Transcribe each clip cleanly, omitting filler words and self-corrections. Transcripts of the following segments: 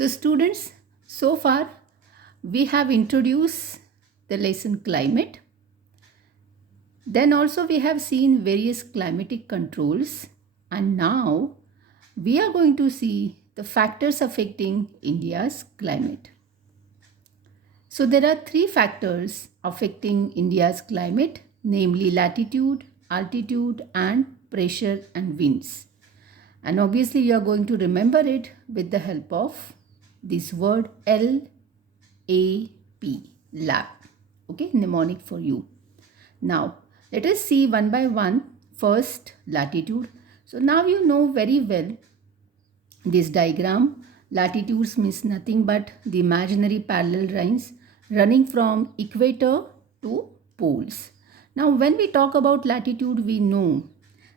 So students, so far we have introduced the lesson climate. Then also we have seen various climatic controls, and now we are going to see the factors affecting India's climate. So there are three factors affecting India's climate, namely latitude, altitude and pressure and winds. And obviously you are going to remember it with the help of this word LAP, lab. Okay, mnemonic for you. Now let us see one by one. First, latitude. So now you know very well this diagram. Latitudes means nothing but the imaginary parallel lines running from equator to poles. Now when we talk about latitude, we know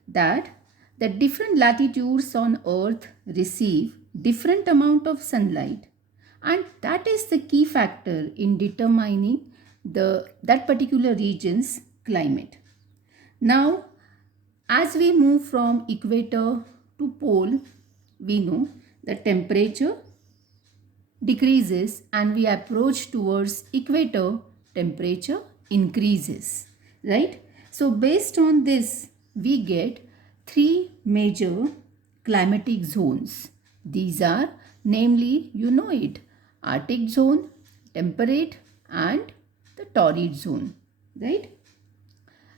that the different latitudes on earth receive different amount of sunlight, and that is the key factor in determining that particular region's climate. Now as we move from equator to pole, we know the temperature decreases and we approach towards equator, temperature increases, right? So based on this, we get three major climatic zones. These are namely, you know it, Arctic zone, temperate and the torrid zone, right?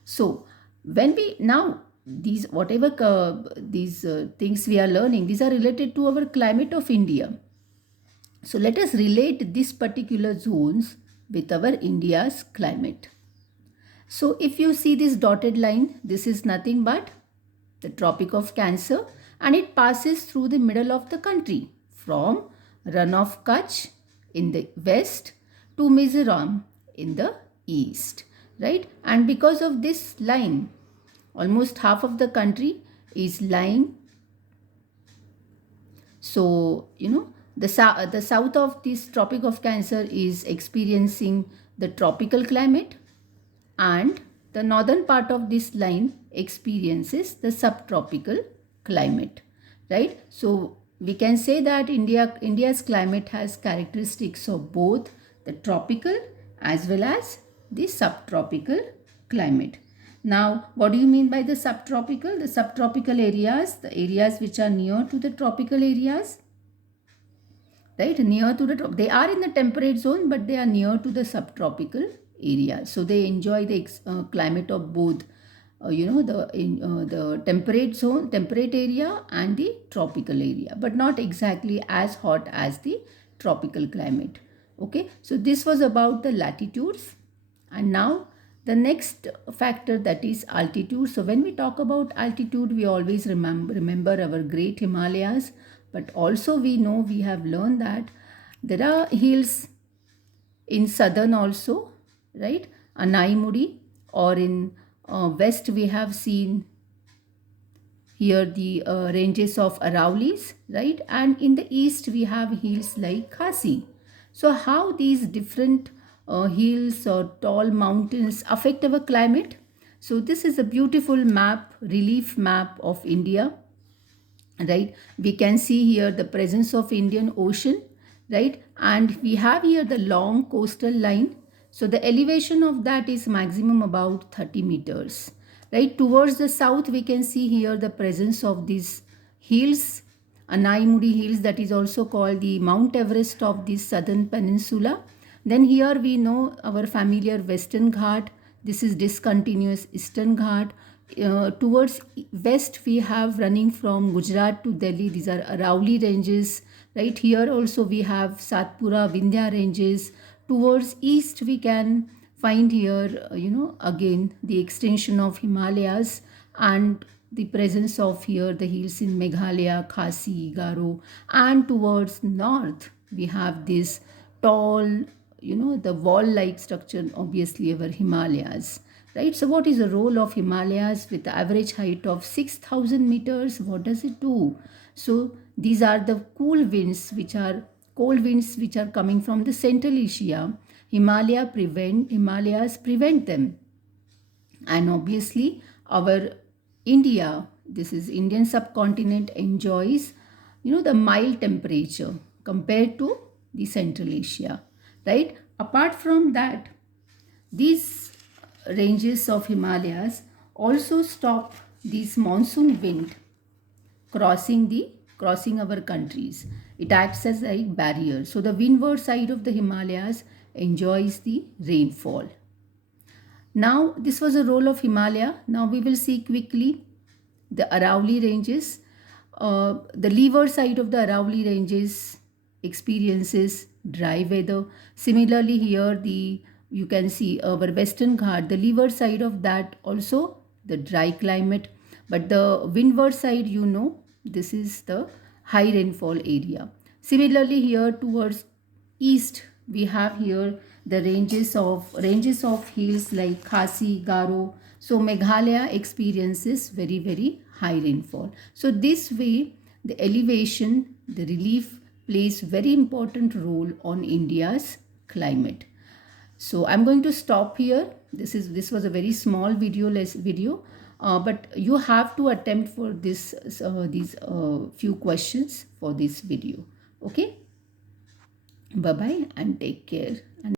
So when we now these whatever these things we are learning, these are related to our climate of India. So let us relate these particular zones with our India's climate. So if you see this dotted line, this is nothing but the Tropic of Cancer, and it passes through the middle of the country from Rann of Kutch in the west to Mizoram in the east, right? And because of this line, almost half of the country is lying. So, you know, the south of this Tropic of Cancer is experiencing the tropical climate, and the northern part of this line experiences the subtropical climate, right? So we can say that India's climate has characteristics of both the tropical as well as the subtropical climate. Now what do you mean by the subtropical? The subtropical areas, the areas which are near to the tropical areas, right, near to the they are in the temperate zone, but they are near to the subtropical area, so they enjoy the climate of both the temperate zone, temperate area and the tropical area, but not exactly as hot as the tropical climate. Okay, so this was about the latitudes, and now the next factor, that is altitude. So when we talk about altitude, we always remember our great Himalayas, but also we know, we have learned that there are hills in southern also, right? Anaimudi, or in west we have seen here the ranges of Araulis, right? And in the east we have hills like Khasi. So how these different hills or tall mountains affect our climate? So this is a beautiful map, relief map of India, right? We can see here the presence of Indian Ocean, right? And we have here the long coastal line. So the elevation of that is maximum about 30 meters, right? Towards the south, we can see here the presence of these hills, Anaimudi Hills, that is also called the Mount Everest of the southern peninsula. Then here we know our familiar Western Ghat. This is discontinuous Eastern Ghat. Towards west we have running from Gujarat to Delhi, these are Arauli ranges, right? Here also we have Satpura, Vindhya ranges. Towards east we can find here again the extension of Himalayas and the presence of here the hills in Meghalaya, Khasi, Garo. And towards north we have this tall, the wall like structure, obviously our Himalayas, right? So what is the role of Himalayas with the average height of 6,000 meters? What does it do? So these are the cold winds which are coming from the Central Asia. Himalayas prevent them. And obviously our India, this is Indian subcontinent, enjoys the mild temperature compared to the Central Asia, right? Apart from that, these ranges of Himalayas also stop this monsoon wind crossing our countries. It acts as a barrier. So the windward side of the Himalayas enjoys the rainfall. Now this was a role of Himalaya. Now we will see quickly the Aravalli ranges. The leeward side of the Aravalli ranges experiences dry weather. Similarly here the you can see our Western Ghat, the leeward side of that also the dry climate. But the windward side, this is the high rainfall area. Similarly here towards east, we have here the ranges of hills like Khasi, Garo. So Meghalaya experiences very, very high rainfall. So this way, the elevation, the relief plays very important role on India's climate. So I'm going to stop here. This was a very small video, but you have to attempt for these few questions for this video. Okay. Bye bye and take care. And